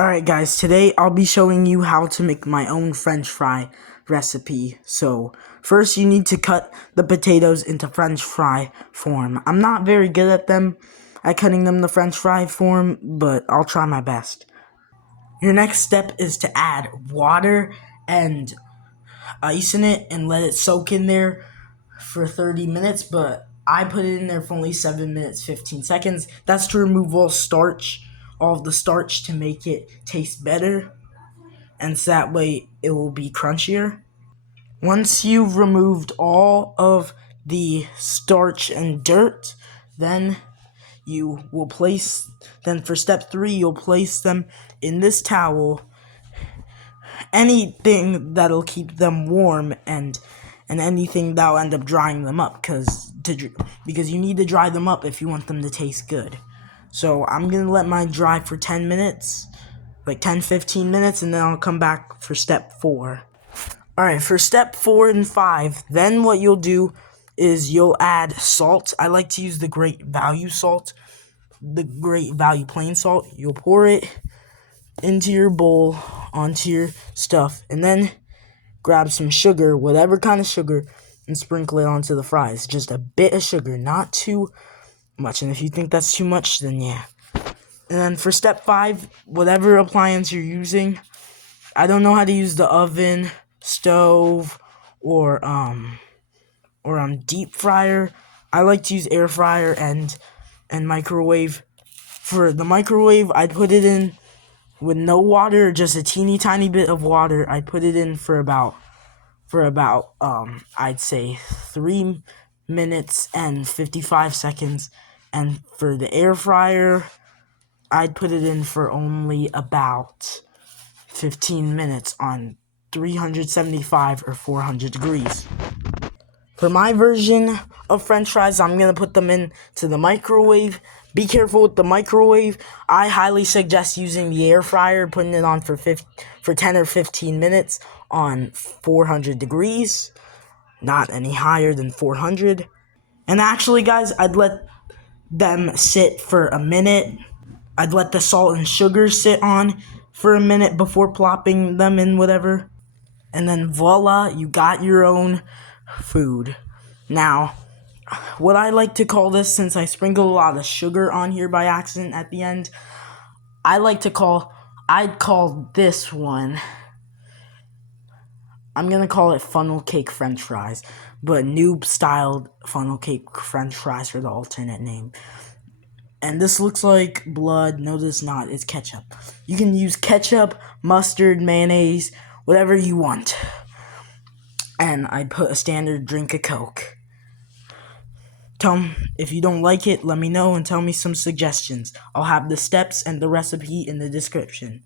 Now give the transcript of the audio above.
Alright guys, today I'll be showing you how to make my own french fry recipe. So, first you need to cut the potatoes into french fry form. I'm not very good at cutting them the french fry form, but I'll try my best. Your next step is to add water and ice in it and let it soak in there for 30 minutes, but I put it in there for only 7 minutes 15 seconds. That's to remove all of the starch to make it taste better, and so that way it will be crunchier. Once you've removed all of the starch and dirt, then for step 3, you'll place them in this towel, anything that'll keep them warm and anything that'll end up drying them up, because you need to dry them up if you want them to taste good. So I'm gonna let mine dry for 10 minutes, like 10-15 minutes, and then I'll come back for step 4. Alright, for step 4 and 5, then what you'll do is you'll add salt. I like to use the Great Value salt, the Great Value plain salt. You'll pour it into your bowl, onto your stuff, and then grab some sugar, whatever kind of sugar, and sprinkle it onto the fries. Just a bit of sugar, not too much. And if you think that's too much, then yeah. And then for step 5, whatever appliance you're using, I don't know how to use the oven, stove, or deep fryer. I like to use air fryer and microwave. For the microwave, I'd put it in with no water, just a teeny tiny bit of water. I put it in for about I'd say 3 minutes and 55 seconds. And for the air fryer, I'd put it in for only about 15 minutes on 375 or 400 degrees. For my version of french fries, I'm going to put them into the microwave. Be careful with the microwave. I highly suggest using the air fryer, putting it on for 10 or 15 minutes on 400 degrees. Not any higher than 400. And actually, guys, I'd let them sit for a minute. I'd let the salt and sugar sit on for a minute before plopping them in whatever. And then voila, you got your own food. Now, what I like to call this, since I sprinkled a lot of sugar on here by accident at the end, I'd call this one, I'm gonna call it funnel cake french fries, but noob styled funnel cake french fries for the alternate name. And this looks like blood. No, this is not. It's ketchup. You can use ketchup, mustard, mayonnaise, whatever you want. And I put a standard drink of Coke. If you don't like it, let me know and tell me some suggestions. I'll have the steps and the recipe in the description.